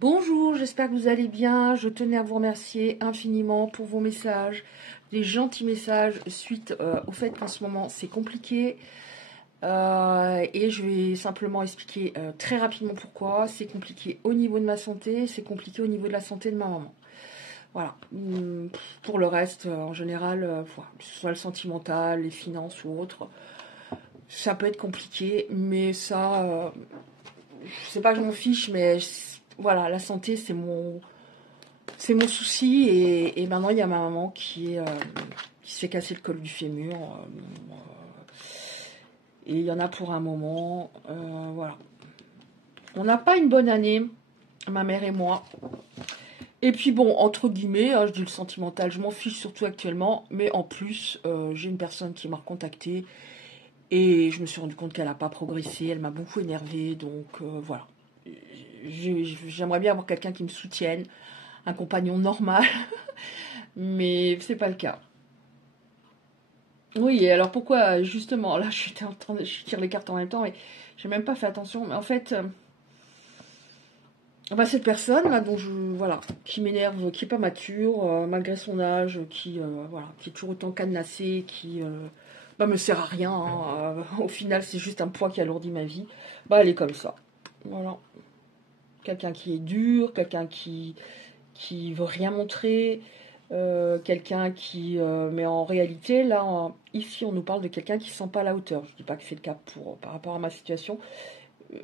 Bonjour, j'espère que vous allez bien. Je tenais à vous remercier infiniment pour vos messages, des gentils messages suite au fait qu'en ce moment c'est compliqué. Et je vais simplement expliquer très rapidement pourquoi. C'est compliqué au niveau de ma santé, c'est compliqué au niveau de la santé de ma maman. Voilà. Pour le reste, en général, voilà, que ce soit le sentimental, les finances ou autre, ça peut être compliqué, mais ça, je sais pas que je m'en fiche, mais voilà, la santé, c'est mon souci. Et maintenant, il y a ma maman qui s'est cassé le col du fémur. Et il y en a pour un moment. Voilà. On n'a pas une bonne année, ma mère et moi. Et puis bon, entre guillemets, je dis le sentimental, je m'en fiche surtout actuellement. Mais en plus, j'ai une personne qui m'a recontactée. Et je me suis rendu compte qu'elle n'a pas progressé. Elle m'a beaucoup énervée. Donc voilà. J'aimerais bien avoir quelqu'un qui me soutienne. Un compagnon normal. Mais c'est pas le cas. Oui, et alors pourquoi justement, là je tire les cartes en même temps et j'ai même pas fait attention, mais en fait, bah, cette personne là voilà, qui m'énerve, qui est pas mature, malgré son âge, voilà, qui est toujours autant cadenassée, qui bah, me sert à rien, hein, au final c'est juste un poids qui alourdit ma vie, bah elle est comme ça. Voilà. Quelqu'un qui est dur, quelqu'un qui veut rien montrer, quelqu'un qui... mais en réalité, là, ici, on nous parle de quelqu'un qui ne se sent pas à la hauteur. Je ne dis pas que c'est le cas par rapport à ma situation, euh,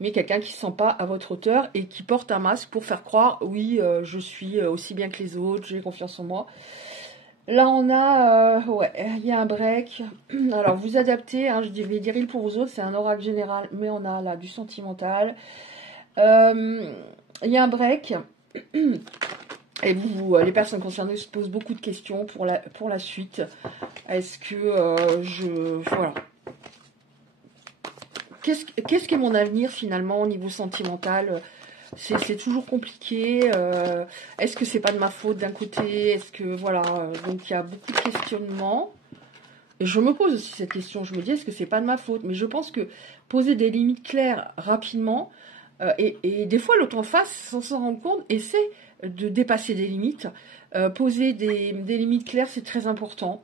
mais quelqu'un qui ne se sent pas à votre hauteur et qui porte un masque pour faire croire, oui, je suis aussi bien que les autres, j'ai confiance en moi. Là, on a... ouais, il y a un break. Alors, vous adaptez, hein, je vais dire il pour vous autres, c'est un oracle général, mais on a là du sentimental. Il y a un break. Et les personnes concernées se posent beaucoup de questions pour la suite. Est-ce que voilà. Qu'est-ce qu'est mon avenir finalement au niveau sentimental? C'est toujours compliqué. Est-ce que c'est pas de ma faute d'un côté? Est-ce que voilà. Donc il y a beaucoup de questionnements. Et je me pose aussi cette question. Je me dis, est-ce que c'est pas de ma faute? Mais je pense que poser des limites claires rapidement, et des fois l'autre en face, sans s'en rendre compte, essaie de dépasser des limites. Poser des limites claires, c'est très important.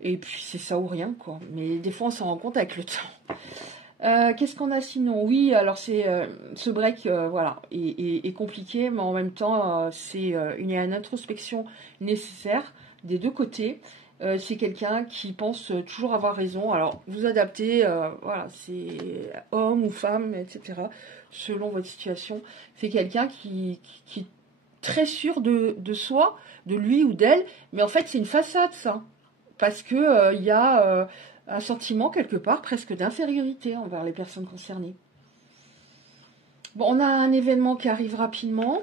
Et puis c'est ça ou rien, quoi. Mais des fois on s'en rend compte avec le temps. Qu'est-ce qu'on a sinon? Oui, alors c'est ce break, voilà, est compliqué, mais en même temps, il y a une introspection nécessaire des deux côtés. C'est quelqu'un qui pense toujours avoir raison. Alors, vous adaptez, voilà, c'est homme ou femme, etc., selon votre situation. C'est quelqu'un qui est très sûr de soi, de lui ou d'elle, mais en fait, c'est une façade, ça. Parce que il y a un sentiment, quelque part, presque d'infériorité envers les personnes concernées. Bon, on a un événement qui arrive rapidement.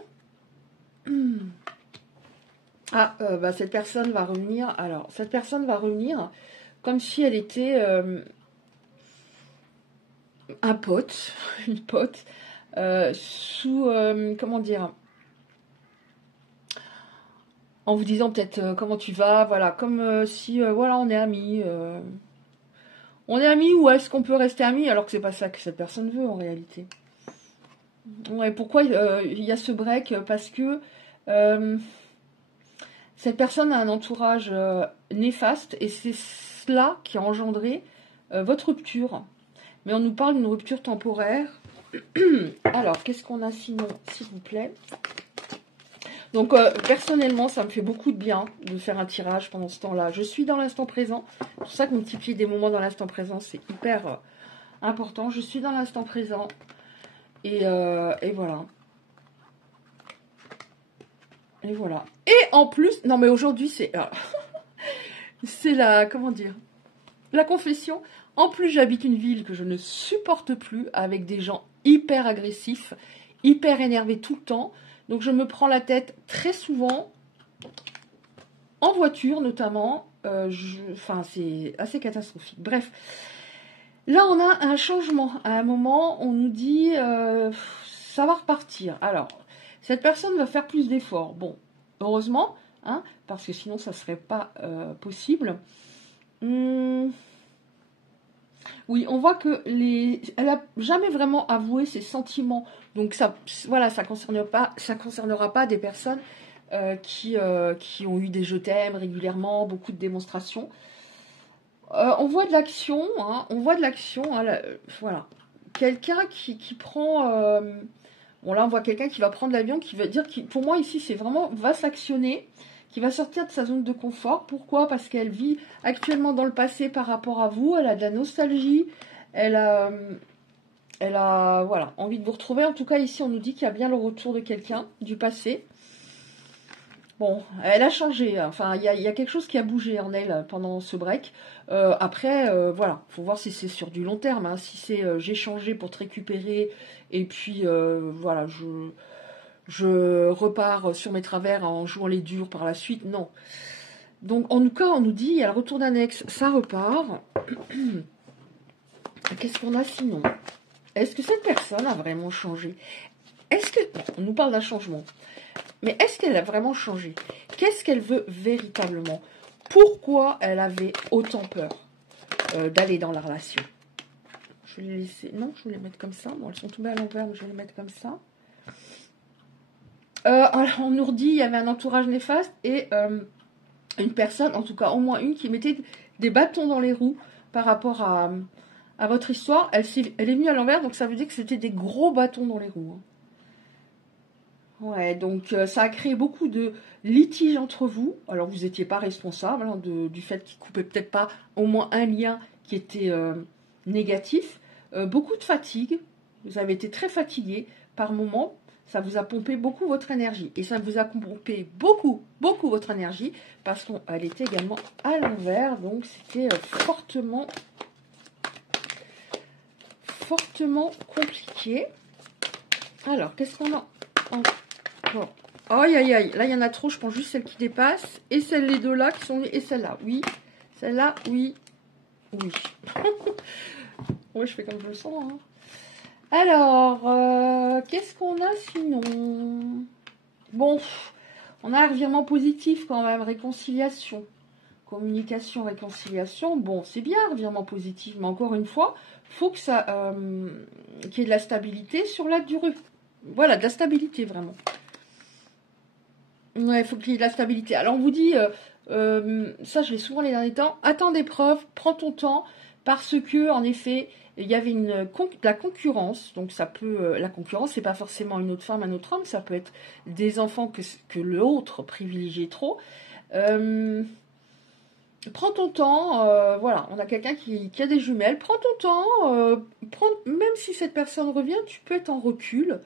Ah, bah, cette personne va revenir. Alors, cette personne va revenir comme si elle était un pote, une pote, sous, comment dire, en vous disant peut-être comment tu vas, voilà, comme si, voilà, on est amis. On est amis ou est-ce qu'on peut rester amis alors que c'est pas ça que cette personne veut en réalité. Ouais, pourquoi il y a ce break? Parce que euh, cette personne a un entourage néfaste et c'est cela qui a engendré votre rupture. Mais on nous parle d'une rupture temporaire. Alors, qu'est-ce qu'on a sinon, s'il vous plaît? Donc, personnellement, ça me fait beaucoup de bien de faire un tirage pendant ce temps-là. Je suis dans l'instant présent. C'est pour ça que multiplier des moments dans l'instant présent, c'est hyper important. Je suis dans l'instant présent. Et voilà. Et voilà. Et en plus, non mais aujourd'hui, c'est la, comment dire, la confession. En plus, j'habite une ville que je ne supporte plus, avec des gens hyper agressifs, hyper énervés tout le temps. Donc je me prends la tête très souvent, en voiture notamment. Enfin, c'est assez catastrophique. Bref, là on a un changement. À un moment, on nous dit, ça va repartir. Alors, cette personne va faire plus d'efforts. Bon, heureusement, hein, parce que sinon ça serait pas possible. Oui, on voit que elle a jamais vraiment avoué ses sentiments. Donc ça, voilà, ça concernera pas des personnes qui ont eu des je t'aime régulièrement, beaucoup de démonstrations. On voit de l'action, hein, on voit de l'action, hein, voilà. Quelqu'un qui prend, bon là on voit quelqu'un qui va prendre l'avion, qui va dire, pour moi ici c'est vraiment, va s'actionner, qui va sortir de sa zone de confort. Pourquoi? Parce qu'elle vit actuellement dans le passé par rapport à vous, elle a de la nostalgie, elle a, voilà, envie de vous retrouver. En tout cas ici on nous dit qu'il y a bien le retour de quelqu'un du passé. Bon, elle a changé, enfin, il y a quelque chose qui a bougé en elle pendant ce break. Après, voilà, faut voir si c'est sur du long terme, hein. Si c'est j'ai changé pour te récupérer, et puis voilà, je repars sur mes travers en jouant les durs par la suite, non. Donc, en tout cas, on nous dit, il y a le retour d'un ex, ça repart. Qu'est-ce qu'on a sinon? Est-ce que cette personne a vraiment changé? Est-ce que... Bon, on nous parle d'un changement. Mais est-ce qu'elle a vraiment changé? Qu'est-ce qu'elle veut véritablement? Pourquoi elle avait autant peur d'aller dans la relation? Je vais les laisser... Non, je vais les mettre comme ça. Bon, elles sont tombées à l'envers, mais je vais les mettre comme ça. Alors, on nous redit, il y avait un entourage néfaste et une personne, en tout cas au moins une, qui mettait des bâtons dans les roues par rapport à votre histoire. Elle est venue à l'envers, donc ça veut dire que c'était des gros bâtons dans les roues, hein. Ouais, donc ça a créé beaucoup de litiges entre vous. Alors vous n'étiez pas responsable, hein, du fait qu'il ne coupait peut-être pas au moins un lien qui était négatif. Beaucoup de fatigue. Vous avez été très fatigué par moments. Ça vous a pompé beaucoup votre énergie. Et ça vous a pompé beaucoup, beaucoup votre énergie parce qu'elle était également à l'envers. Donc c'était fortement compliqué. Alors, qu'est-ce qu'on a encore? Aïe, aïe, aïe. Là, il y en a trop. Je prends juste celle qui dépasse. Et les deux là qui sont... Et celle-là, oui. Celle-là, oui. Oui. Ouais, je fais comme je le sens, hein. Alors, qu'est-ce qu'on a sinon? Bon, on a un revirement positif quand même. Réconciliation. Communication, réconciliation. Bon, c'est bien, revirement positif. Mais encore une fois, faut que ça... qu'il y ait de la stabilité sur la durée. Voilà, de la stabilité, vraiment. Ouais, il faut qu'il y ait de la stabilité. Alors, on vous dit, ça, je l'ai souvent les derniers temps, attends des preuves, prends ton temps, parce que, en effet, il y avait de la concurrence. Donc, ça peut... la concurrence, c'est pas forcément une autre femme, un autre homme. Ça peut être des enfants que l'autre privilégiait trop. Prends ton temps. Voilà, on a quelqu'un qui a des jumelles. Prends ton temps. Même si cette personne revient, tu peux être en recul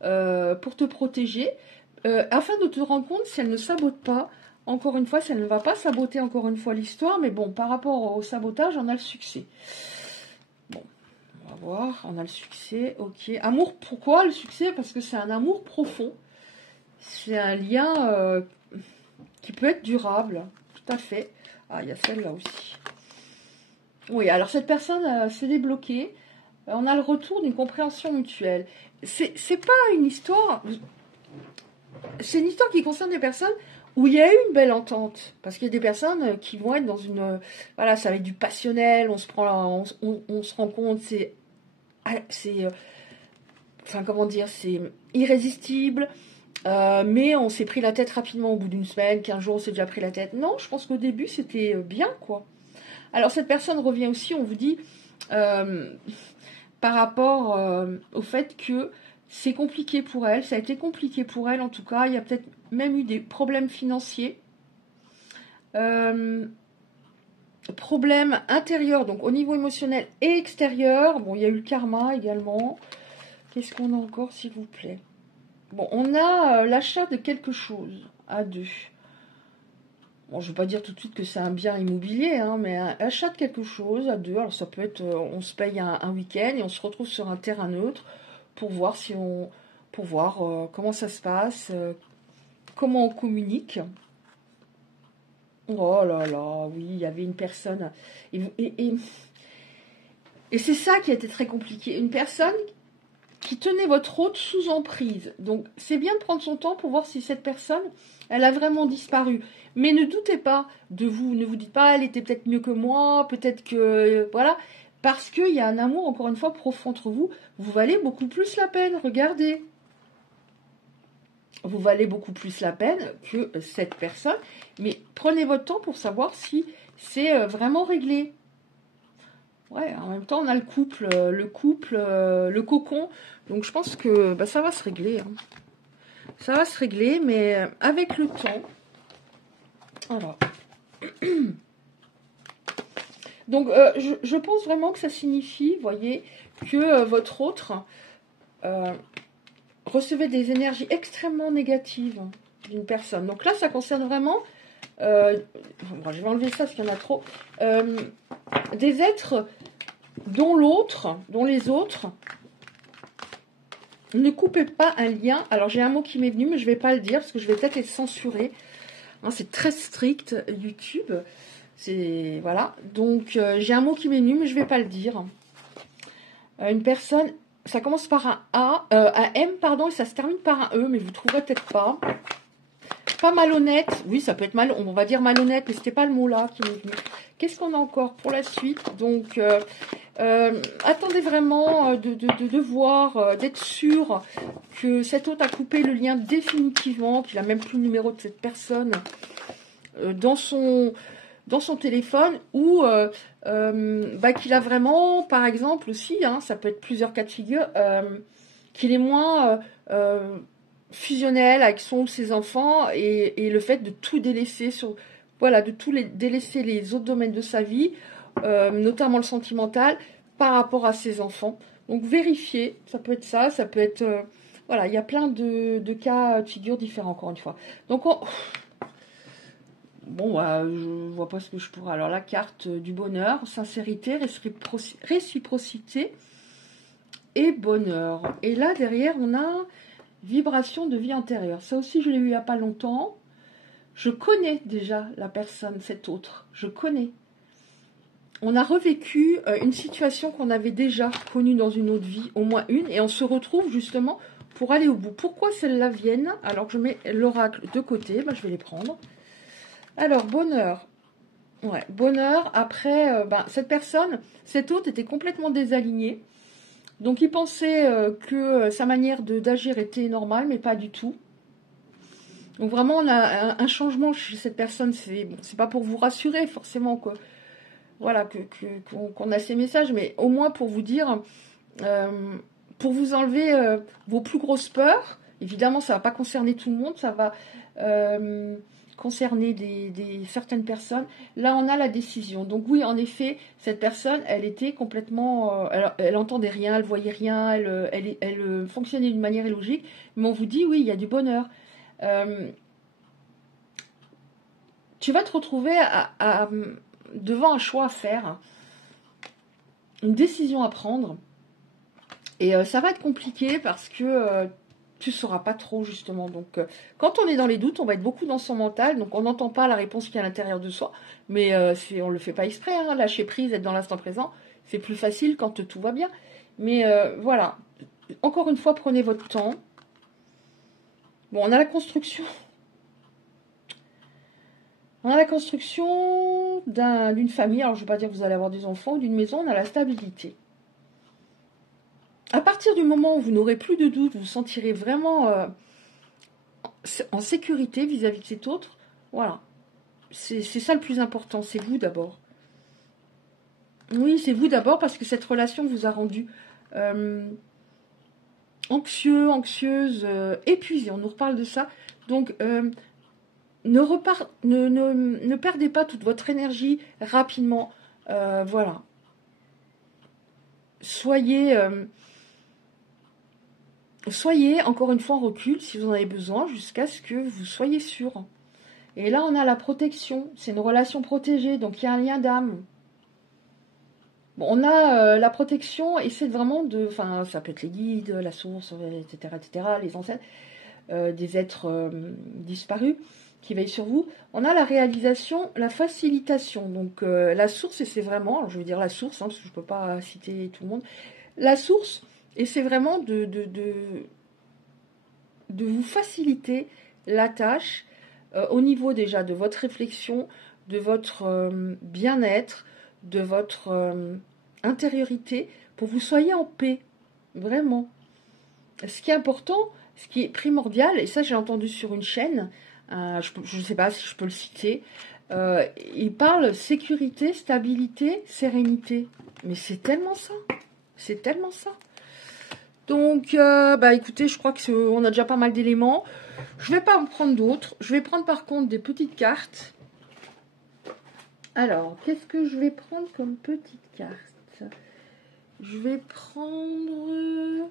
pour te protéger. Afin de te rendre compte si elle ne sabote pas, encore une fois, si elle ne va pas saboter encore une fois l'histoire, mais bon, par rapport au sabotage, on a le succès. Bon, on va voir, on a le succès, ok. Amour, pourquoi le succès? Parce que c'est un amour profond, c'est un lien qui peut être durable, tout à fait. Ah, il y a celle-là aussi. Oui, alors cette personne s'est débloquée, on a le retour d'une compréhension mutuelle. C'est pas une histoire... C'est une histoire qui concerne des personnes où il y a eu une belle entente. Parce qu'il y a des personnes qui vont être dans une... Voilà, ça va être du passionnel, on se rend compte, enfin, comment dire, c'est irrésistible. Mais on s'est pris la tête rapidement au bout d'une semaine, 15 jours, on s'est déjà pris la tête. Non, je pense qu'au début, c'était bien, quoi. Alors, cette personne revient aussi, on vous dit, par rapport au fait que c'est compliqué pour elle, ça a été compliqué pour elle en tout cas, il y a peut-être même eu des problèmes financiers, problèmes intérieurs, donc au niveau émotionnel et extérieur. Bon, il y a eu le karma également. Qu'est-ce qu'on a encore, s'il vous plaît? Bon, on a l'achat de quelque chose à deux. Bon, je ne veux pas dire tout de suite que c'est un bien immobilier, hein, mais achat de quelque chose à deux. Alors ça peut être, on se paye un week-end et on se retrouve sur un terrain neutre pour voir comment ça se passe, comment on communique. Oh là là, oui, il y avait une personne. Et c'est ça qui a été très compliqué. Une personne qui tenait votre hôte sous emprise. Donc, c'est bien de prendre son temps pour voir si cette personne, elle a vraiment disparu. Mais ne doutez pas de vous. Ne vous dites pas, elle était peut-être mieux que moi, peut-être que... Voilà. Parce qu'il y a un amour, encore une fois, profond entre vous. Vous valez beaucoup plus la peine, regardez. Vous valez beaucoup plus la peine que cette personne. Mais prenez votre temps pour savoir si c'est vraiment réglé. Ouais, en même temps, on a le couple, le cocon. Donc, je pense que bah, ça va se régler. Hein. Ça va se régler, mais avec le temps. Alors. Donc, je pense vraiment que ça signifie, vous voyez, que votre autre recevait des énergies extrêmement négatives d'une personne. Donc là, ça concerne vraiment, bon, je vais enlever ça parce qu'il y en a trop, des êtres dont les autres ne coupaient pas un lien. Alors j'ai un mot qui m'est venu, mais je ne vais pas le dire parce que je vais peut-être être censurée. Hein, c'est très strict, YouTube. C'est voilà. Donc j'ai un mot qui m'est venu, mais je ne vais pas le dire. Une personne, ça commence par un M, pardon, et ça se termine par un E, mais vous ne trouverez peut-être pas. Pas malhonnête. Oui, ça peut être mal, on va dire malhonnête, mais c'était pas le mot là qui m'est venu. Qu'est-ce qu'on a encore pour la suite? Donc, attendez vraiment de voir, d'être sûr que cet autre a coupé le lien définitivement, qu'il a même plus le numéro de cette personne dans son téléphone, ou bah, qu'il a vraiment, par exemple aussi, hein, ça peut être plusieurs cas de figure, qu'il est moins fusionnel avec son ou ses enfants, et le fait de tout délaisser voilà, de délaisser les autres domaines de sa vie, notamment le sentimental, par rapport à ses enfants. Donc vérifiez, ça peut être ça peut être voilà, il y a plein de cas de figure différents, encore une fois. Donc bon, bah, je vois pas ce que je pourrais. Alors la carte du bonheur, sincérité, réciprocité et bonheur. Et là derrière on a vibration de vie antérieure. Ça aussi, je l'ai eu il n'y a pas longtemps. Je connais déjà la personne, cette autre. Je connais. On a revécu une situation qu'on avait déjà connue dans une autre vie, au moins une, et on se retrouve justement pour aller au bout. Pourquoi celles-là viennent? Alors que je mets l'oracle de côté, bah, je vais les prendre. Alors, bonheur. Ouais, bonheur. Après, cette personne, cette autre était complètement désalignée. Donc il pensait que sa manière d'agir était normale, mais pas du tout. Donc vraiment, on a un changement chez cette personne. C'est pas pour vous rassurer forcément quoi. Voilà, qu'on a ces messages, mais au moins pour vous dire, pour vous enlever vos plus grosses peurs. Évidemment, ça va pas concerner tout le monde, ça va concerner certaines personnes. Là, on a la décision. Donc oui, en effet, cette personne, elle était complètement... elle entendait rien, elle voyait rien, elle fonctionnait d'une manière illogique. Mais on vous dit, oui, il y a du bonheur. Tu vas te retrouver devant un choix à faire, une décision à prendre. Et ça va être compliqué parce que... tu ne sauras pas trop justement. Donc quand on est dans les doutes, on va être beaucoup dans son mental, donc on n'entend pas la réponse qui est à l'intérieur de soi, mais on ne le fait pas exprès, hein. Lâcher prise, être dans l'instant présent, c'est plus facile quand tout va bien. Mais voilà, encore une fois, prenez votre temps. Bon, on a la construction. On a la construction d'une famille, alors je ne vais pas dire que vous allez avoir des enfants, ou d'une maison, on a la stabilité. À partir du moment où vous n'aurez plus de doute, vous vous sentirez vraiment en sécurité vis-à-vis de cet autre. Voilà. C'est ça le plus important, c'est vous d'abord. Oui, c'est vous d'abord parce que cette relation vous a rendu anxieux, anxieuse, épuisé. On nous reparle de ça. Donc, ne perdez pas toute votre énergie rapidement. Voilà. Soyez, encore une fois, en recul si vous en avez besoin, jusqu'à ce que vous soyez sûr. Et là, on a la protection. C'est une relation protégée, donc il y a un lien d'âme. Bon, on a la protection, et c'est vraiment enfin, ça peut être les guides, la source, etc., les ancêtres, des êtres disparus qui veillent sur vous. On a la réalisation, la facilitation. Donc, la source, et c'est vraiment, alors je vais dire la source, hein, parce que je ne peux pas citer tout le monde, la source, et c'est vraiment de vous faciliter la tâche au niveau déjà de votre réflexion, de votre bien-être, de votre intériorité, pour que vous soyez en paix, vraiment. Ce qui est important, ce qui est primordial, et ça j'ai entendu sur une chaîne, je ne sais pas si je peux le citer, il parle sécurité, stabilité, sérénité. Mais c'est tellement ça, c'est tellement ça. Donc, bah écoutez, je crois qu'on a déjà pas mal d'éléments. Je vais pas en prendre d'autres. Je vais prendre par contre des petites cartes. Alors, qu'est-ce que je vais prendre comme petite carte? Je vais prendre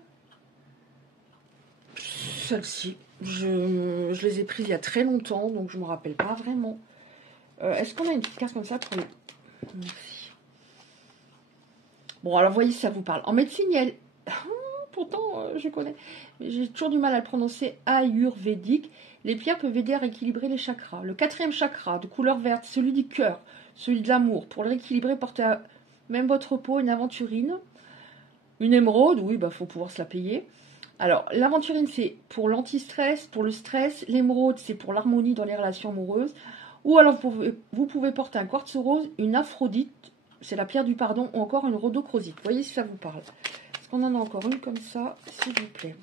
celle-ci. Je les ai prises il y a très longtemps, donc je ne me rappelle pas vraiment. Est-ce qu'on a une petite carte comme ça pour les... Merci. Bon, alors, voyez si ça vous parle. En médecine, il y a... Pourtant, je connais. Mais j'ai toujours du mal à le prononcer. Ayurvédique. Les pierres peuvent aider à rééquilibrer les chakras. Le 4e chakra, de couleur verte, celui du cœur, celui de l'amour. Pour le rééquilibrer, portez à même votre peau une aventurine. Une émeraude, oui, bah faut pouvoir se la payer. Alors, l'aventurine, c'est pour l'anti-stress, pour le stress. L'émeraude, c'est pour l'harmonie dans les relations amoureuses. Ou alors, vous pouvez porter un quartz rose, une aphrodite, c'est la pierre du pardon, ou encore une rhodochrosite. Voyez si ça vous parle. Est-ce qu'on en a encore une comme ça, s'il vous plaît?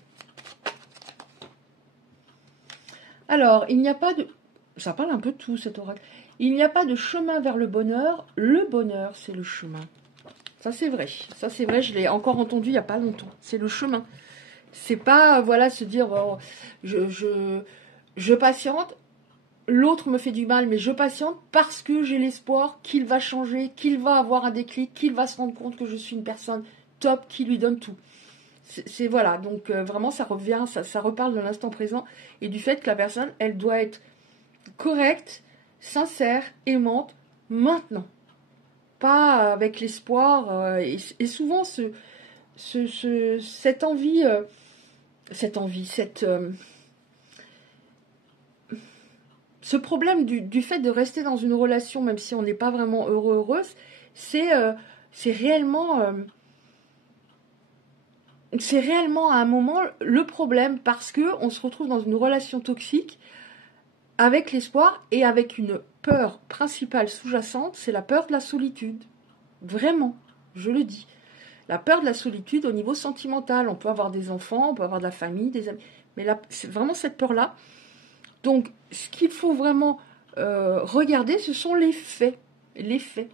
Alors, il n'y a pas de... Ça parle un peu de tout, cet oracle. Il n'y a pas de chemin vers le bonheur. Le bonheur, c'est le chemin. Ça, c'est vrai. Ça, c'est vrai. Je l'ai encore entendu il n'y a pas longtemps. C'est le chemin. C'est pas, voilà, se dire, oh, je patiente. L'autre me fait du mal, mais je patiente parce que j'ai l'espoir qu'il va changer, qu'il va avoir un déclic, qu'il va se rendre compte que je suis une personne top qui lui donne tout. C'est voilà, donc vraiment ça revient, ça reparle de l'instant présent et du fait que la personne, elle doit être correcte, sincère, aimante, maintenant. Pas avec l'espoir et souvent cette envie, ce problème du fait de rester dans une relation, même si on n'est pas vraiment heureuse, c'est réellement... c'est réellement à un moment le problème parce que on se retrouve dans une relation toxique avec l'espoir et avec une peur principale sous-jacente, c'est la peur de la solitude. Vraiment, je le dis. La peur de la solitude au niveau sentimental. On peut avoir des enfants, on peut avoir de la famille, des amis. Mais là, c'est vraiment cette peur-là. Donc, ce qu'il faut vraiment regarder, ce sont les faits. Les faits.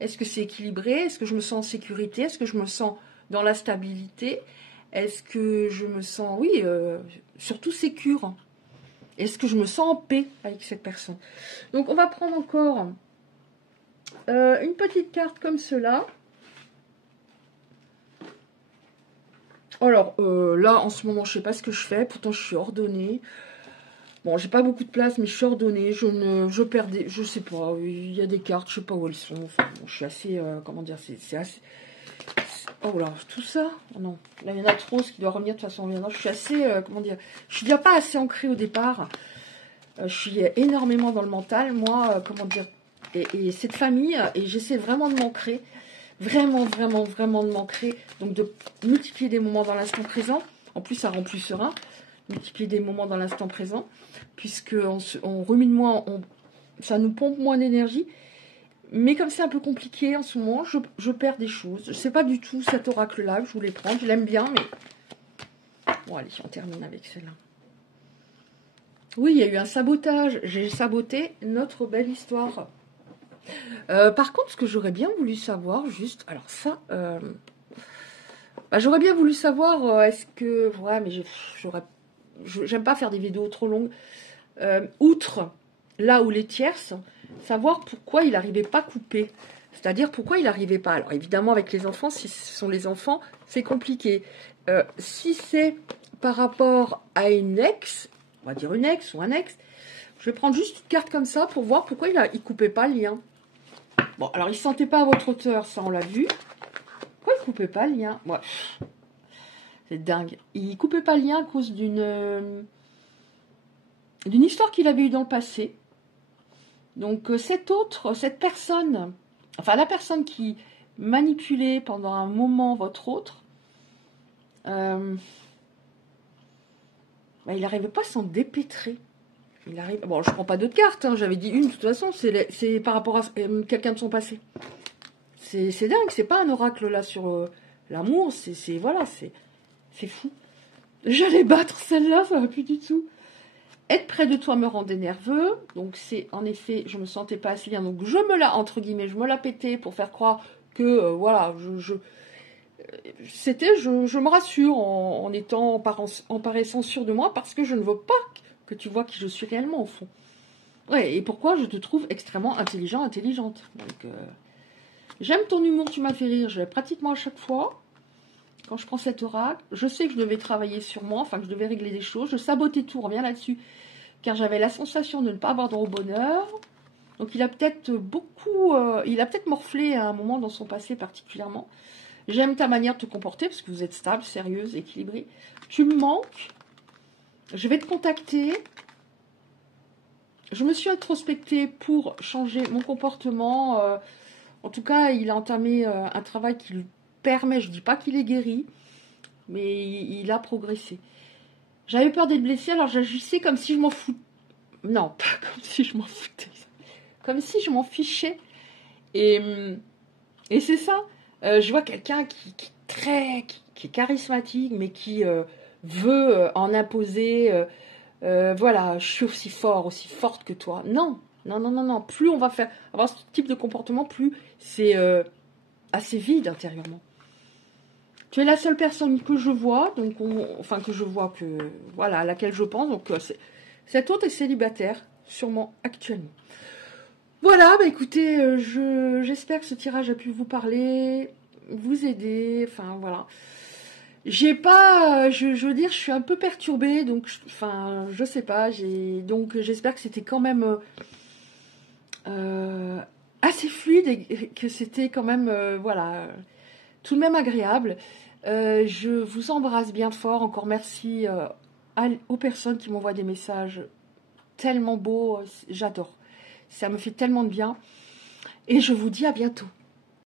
Est-ce que c'est équilibré? Est-ce que je me sens en sécurité? Est-ce que je me sens dans la stabilité? Est-ce que je me sens, oui, surtout sécure? Est-ce que je me sens en paix avec cette personne? Donc, on va prendre encore une petite carte comme cela. Alors, là, en ce moment, je ne sais pas ce que je fais. Pourtant, je suis ordonnée. Bon, j'ai pas beaucoup de place, mais je suis ordonnée. Je perds des... Je sais pas, il y a des cartes, je sais pas où elles sont. Enfin, bon, je suis assez... comment dire, c'est assez... Oh là, tout ça? Oh non, là il y en a trop, ce qui doit revenir de toute façon on reviendra. Je suis assez, comment dire, je suis déjà pas assez ancrée au départ. Je suis énormément dans le mental, moi, comment dire, et cette famille, et j'essaie vraiment de m'ancrer, vraiment de m'ancrer, donc de multiplier des moments dans l'instant présent. En plus, ça rend plus serein, multiplier des moments dans l'instant présent, puisque on rumine moins, ça nous pompe moins d'énergie. Mais comme c'est un peu compliqué en ce moment, je perds des choses. Je ne sais pas du tout cet oracle-là que je voulais prendre. Je l'aime bien, mais... Bon, allez, on termine avec celle-là. Oui, il y a eu un sabotage. J'ai saboté notre belle histoire. Par contre, ce que j'aurais bien voulu savoir, juste... Alors ça... bah, j'aurais bien voulu savoir, est-ce que... Ouais, mais j'aime pas faire des vidéos trop longues. Outre là où les tierces, savoir pourquoi il n'arrivait pas à couper. C'est-à-dire pourquoi il n'arrivait pas. Alors évidemment avec les enfants, si ce sont les enfants, c'est compliqué. Si c'est par rapport à une ex, on va dire une ex ou un ex, je vais prendre juste une carte comme ça pour voir pourquoi il ne coupait pas le lien. Bon, alors il ne se sentait pas à votre hauteur, ça on l'a vu. Pourquoi il ne coupait pas le lien? Ouais. C'est dingue. Il ne coupait pas le lien à cause d'une histoire qu'il avait eue dans le passé. Donc cette personne, enfin la personne qui manipulait pendant un moment votre autre, bah, il n'arrivait pas à s'en dépêtrer. Bon, je prends pas d'autres cartes, hein, j'avais dit une de toute façon, c'est par rapport à quelqu'un de son passé. C'est dingue, c'est pas un oracle là sur l'amour, voilà, c'est fou. J'allais battre celle-là, ça va plus du tout. Être près de toi me rendait nerveux, donc c'est en effet, je me sentais pas assez bien, donc je me la pétais pour faire croire que, voilà, je me rassure en étant, en paraissant sûre de moi, parce que je ne veux pas que tu vois qui je suis réellement au fond. Ouais, et pourquoi je te trouve extrêmement intelligente. Donc, j'aime ton humour, tu m'as fait rire, je l'ai pratiquement à chaque fois. Quand je prends cet oracle, je sais que je devais travailler sur moi, enfin que je devais régler des choses, je sabotais tout, on revient là-dessus, car j'avais la sensation de ne pas avoir droit au bonheur. Donc il a peut-être morflé à un moment dans son passé particulièrement. J'aime ta manière de te comporter, parce que vous êtes stable, sérieuse, équilibrée. Tu me manques, je vais te contacter. Je me suis introspectée pour changer mon comportement. En tout cas, il a entamé un travail qui lui permet, je ne dis pas qu'il est guéri, mais il a progressé. J'avais peur d'être blessée, alors j'agissais comme si je m'en foutais. Non, pas comme si je m'en foutais. Comme si je m'en fichais. Et c'est ça. Je vois quelqu'un qui est charismatique, mais qui veut en imposer. Voilà, je suis aussi fort, aussi forte que toi. Non, non, non, non, non. Plus on va avoir ce type de comportement, plus c'est assez vide intérieurement. Tu es la seule personne que je vois, donc voilà, à laquelle je pense. Donc cet autre est célibataire, sûrement actuellement. Voilà, bah écoutez, j'espère que ce tirage a pu vous parler, vous aider, enfin voilà. J'ai pas, je veux dire, je suis un peu perturbée, donc, je sais pas, donc j'espère que c'était quand même assez fluide et que c'était quand même, voilà, tout de même agréable. Je vous embrasse bien fort, encore merci aux personnes qui m'envoient des messages tellement beaux, j'adore. Ça me fait tellement de bien. Et je vous dis à bientôt.